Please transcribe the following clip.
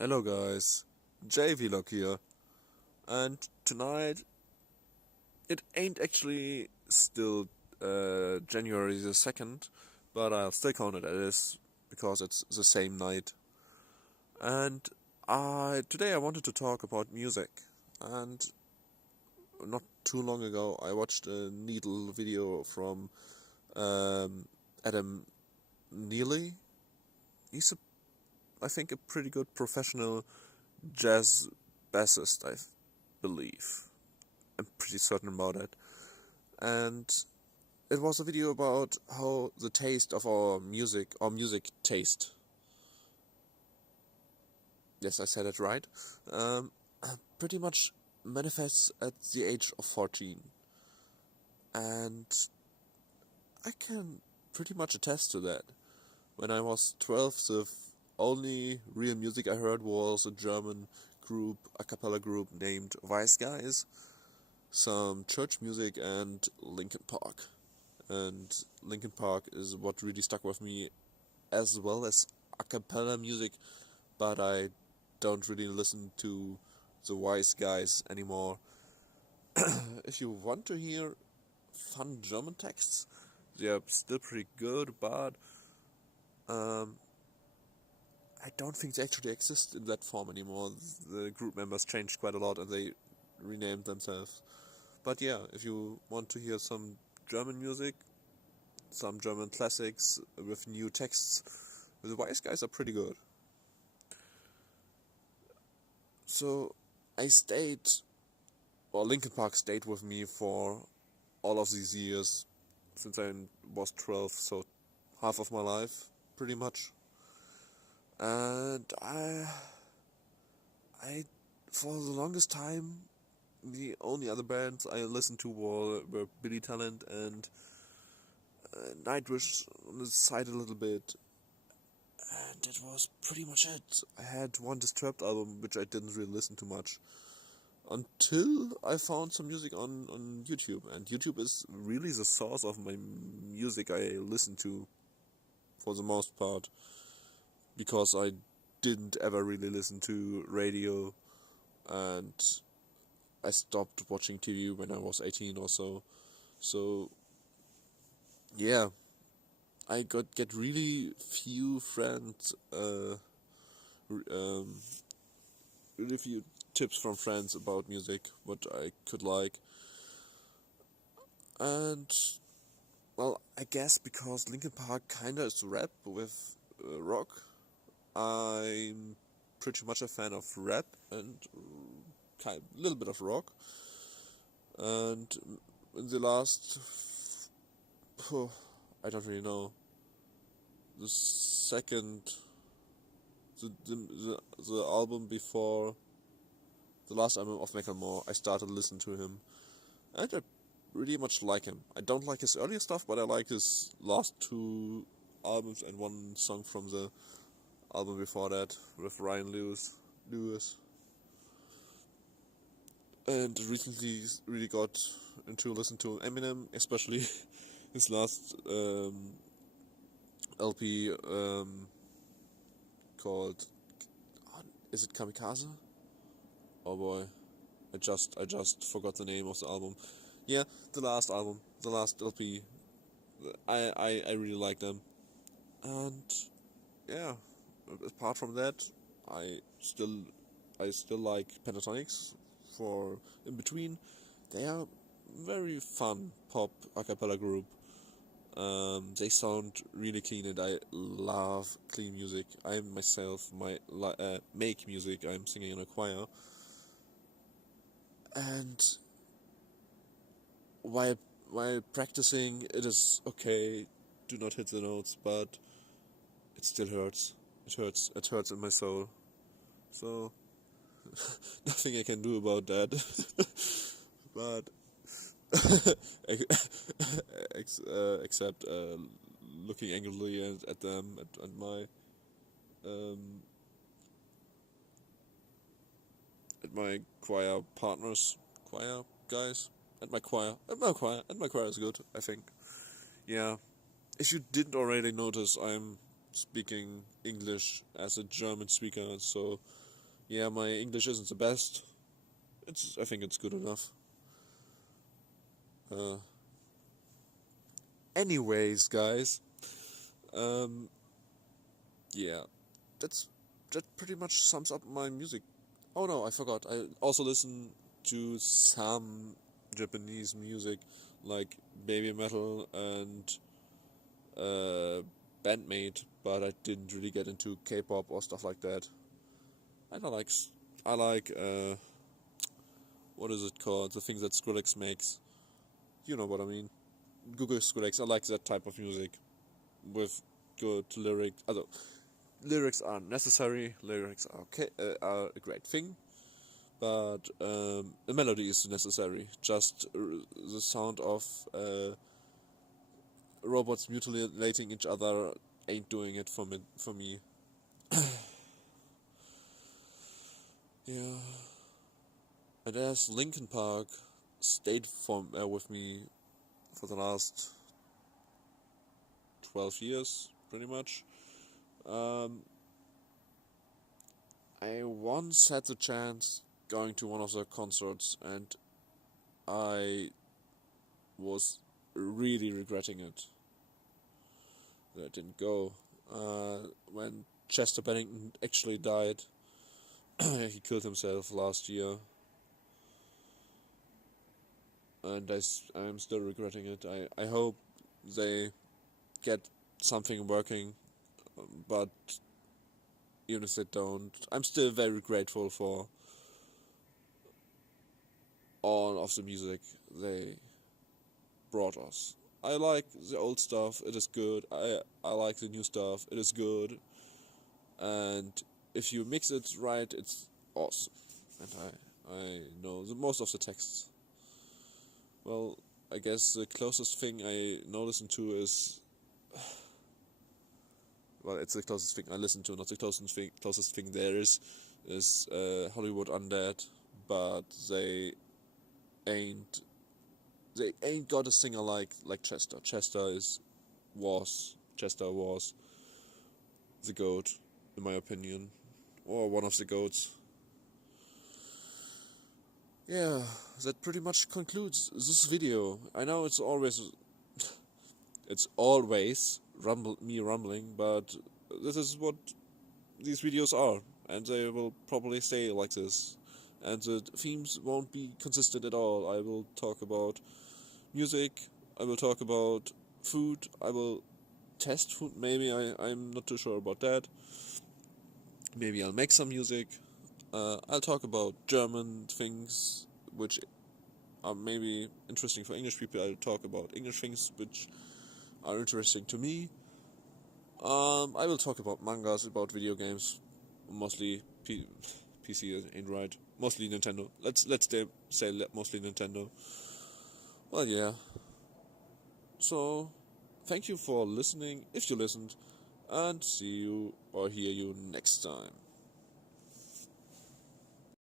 Hello guys, JVlog here, and tonight it ain't actually still January the 2nd, but I'll still count it as because it's the same night. And today I wanted to talk about music, and not too long ago I watched a Needle video from Adam Neely. He's I think a pretty good professional jazz bassist, I believe. I'm pretty certain about it. And it was a video about how the taste of our music taste, yes, I said it right, um, pretty much manifests at the age of 14. And I can pretty much attest to that. When I was 12, the only real music I heard was a German group, a cappella group named Wise Guys, some church music, and Linkin Park. And Linkin Park is what really stuck with me, as well as a cappella music, but I don't really listen to the Wise Guys anymore. If you want to hear fun German texts, they are still pretty good, but I don't think they actually exist in that form anymore. The group members changed quite a lot and they renamed themselves. But yeah, if you want to hear some German music, some German classics with new texts, the Wise Guys are pretty good. So Linkin Park stayed with me for all of these years, since I was 12, so half of my life, pretty much. And I for the longest time, the only other bands I listened to were Billy Talent and Nightwish on the side a little bit, and that was pretty much it. I had one Disturbed album, which I didn't really listen to much, until I found some music on YouTube, and YouTube is really the source of my music I listen to, for the most part, because I didn't ever really listen to radio, and I stopped watching TV when I was 18 or so. So, yeah, I get really few friends, really few tips from friends about music, what I could like. And, well, I guess because Linkin Park kinda is rap with rock, I'm pretty much a fan of rap and a little bit of rock. And in the last, I don't really know, the second, the album before the last album of Macklemore, I started listening to him, and I really much like him. I don't like his earlier stuff, but I like his last two albums and one song from the album before that with Ryan Lewis. And recently really got into listen to Eminem, especially his last LP called, is it Kamikaze? Oh boy, I just forgot the name of the album. Yeah, the last album, the last LP. I really like them, and yeah. Apart from that, I still I still like Pentatonics for In Between. They are very fun pop a cappella group. They sound really clean, and I love clean music. I myself make music. I'm singing in a choir, and while practicing, it is okay. Do not hit the notes, but it still hurts. It hurts. It hurts in my soul. So nothing I can do about that. But except looking angrily at them, at my um, at my choir partners, choir guys, at my choir, at my choir is good, I think. Yeah, if you didn't already notice, I'm speaking English as a German speaker, so Yeah, my English isn't the best. I think it's good enough. Anyways, guys, yeah, that pretty much sums up my music. Oh no, I forgot. I also listen to some Japanese music, like Baby Metal and Bandmate, but I didn't really get into K-pop or stuff like that. I don't like. I like what is it called? The thing that Skrillex makes. You know what I mean. Google Skrillex. I like that type of music with good lyrics. Although lyrics are necessary, lyrics are okay, are a great thing, but the melody is necessary. Just the sound of robots mutilating each other ain't doing it for me. Yeah, and as Linkin Park stayed with me for the last 12 years, pretty much. I once had the chance going to one of their concerts, and I was really regretting it that I didn't go. When Chester Bennington actually died, he killed himself last year, and I'm still regretting it. I hope they get something working, but even if they don't, I'm still very grateful for all of the music they brought us. I like the old stuff, it is good. I like the new stuff, it is good. And if you mix it right, it's awesome. And I know most of the texts. Well, I guess the closest thing I now listen to is... Well, it's the closest thing I listen to, not the closest thing there is Hollywood Undead, but they ain't got a singer like Chester. Chester was the GOAT, in my opinion, or one of the GOATs. Yeah, that pretty much concludes this video. I know it's always me rumbling, but this is what these videos are, and they will probably stay like this. And the themes won't be consistent at all. I will talk about music, I will talk about food, I will test food, maybe, I'm not too sure about that. Maybe I'll make some music. I'll talk about German things, which are maybe interesting for English people. I'll talk about English things, which are interesting to me. I will talk about mangas, about video games, mostly PC ain't right. Mostly Nintendo. Let's say mostly Nintendo. Well, yeah. So, thank you for listening, if you listened, and see you or hear you next time.